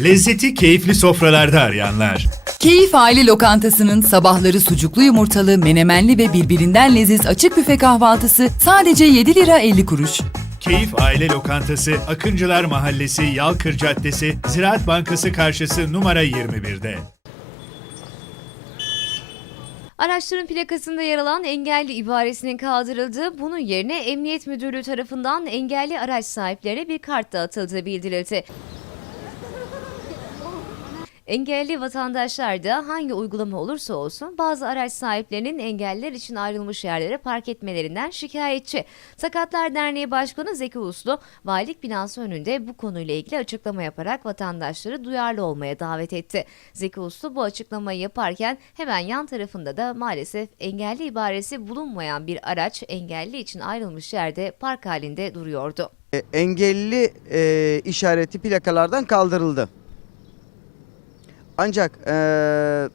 Lezzeti keyifli sofralarda arayanlar. Keyif Aile Lokantası'nın sabahları sucuklu yumurtalı, menemenli ve birbirinden leziz açık büfe kahvaltısı sadece 7 lira 50 kuruş. Keyif Aile Lokantası Akıncılar Mahallesi Yalkır Caddesi Ziraat Bankası karşısı numara 21'de. Araçların plakasında yer alan engelli ibaresinin kaldırıldığı, bunun yerine Emniyet Müdürlüğü tarafından engelli araç sahiplerine bir kart dağıtıldığı bildirildi. Engelli vatandaşlar da hangi uygulama olursa olsun bazı araç sahiplerinin engelliler için ayrılmış yerlere park etmelerinden şikayetçi. Sakatlar Derneği Başkanı Zeki Uslu, valilik binası önünde bu konuyla ilgili açıklama yaparak vatandaşları duyarlı olmaya davet etti. Zeki Uslu bu açıklamayı yaparken hemen yan tarafında da maalesef engelli ibaresi bulunmayan bir araç engelli için ayrılmış yerde park halinde duruyordu. E, engelli e, işareti plakalardan kaldırıldı. Ancak e,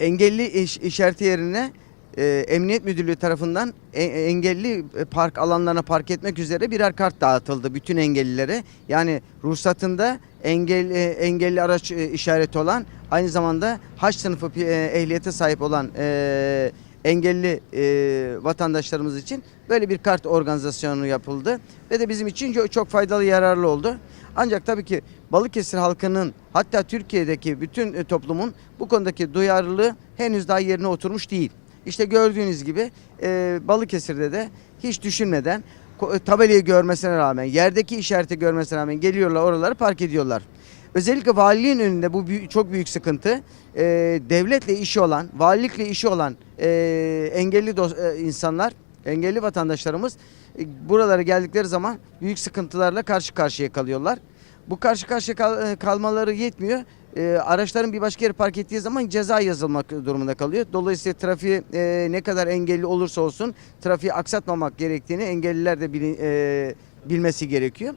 engelli iş, işareti yerine e, Emniyet Müdürlüğü tarafından e- engelli park alanlarına park etmek üzere birer kart dağıtıldı bütün engellilere. Yani ruhsatında engel, e, engelli araç e, işareti olan aynı zamanda H sınıfı e, ehliyete sahip olan e, engelli e, vatandaşlarımız için böyle bir kart organizasyonu yapıldı ve de bizim için çok faydalı yararlı oldu. Ancak tabii ki Balıkesir halkının hatta Türkiye'deki bütün e, toplumun bu konudaki duyarlılığı henüz daha yerine oturmuş değil. İşte gördüğünüz gibi e, Balıkesir'de de hiç düşünmeden e, tabelayı görmesine rağmen, yerdeki işareti görmesine rağmen geliyorlar oraları park ediyorlar. Özellikle valiliğin önünde bu büyük- çok büyük sıkıntı. E, devletle işi olan, valilikle işi olan e, engelli dos- e, insanlar, engelli vatandaşlarımız e, buralara geldikleri zaman büyük sıkıntılarla karşı karşıya kalıyorlar. Bu karşı karşıya kal- e, kalmaları yetmiyor. E, araçların bir başka yere park ettiği zaman ceza yazılmak durumunda kalıyor. Dolayısıyla trafiği e, ne kadar engelli olursa olsun trafiği aksatmamak gerektiğini engelliler de bili- e, bilmesi gerekiyor.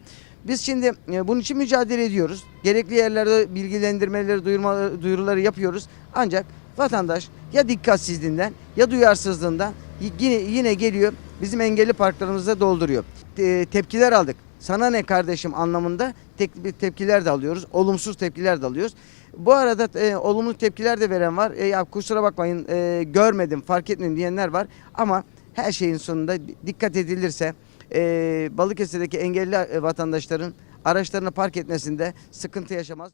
Biz şimdi e, bunun için mücadele ediyoruz. Gerekli yerlerde bilgilendirmeleri, duyurma, duyuruları yapıyoruz. Ancak vatandaş ya dikkatsizliğinden ya duyarsızlığından yine yine geliyor bizim engelli parklarımızda dolduruyor. E, tepkiler aldık. Sana ne kardeşim anlamında bir tepkiler de alıyoruz. Olumsuz tepkiler de alıyoruz. Bu arada e, olumlu tepkiler de veren var. E, ya kusura bakmayın e, görmedim, fark etmedim diyenler var. Ama her şeyin sonunda dikkat edilirse e, Balıkesir'deki engelli e, vatandaşların araçlarını park etmesinde sıkıntı yaşamaz.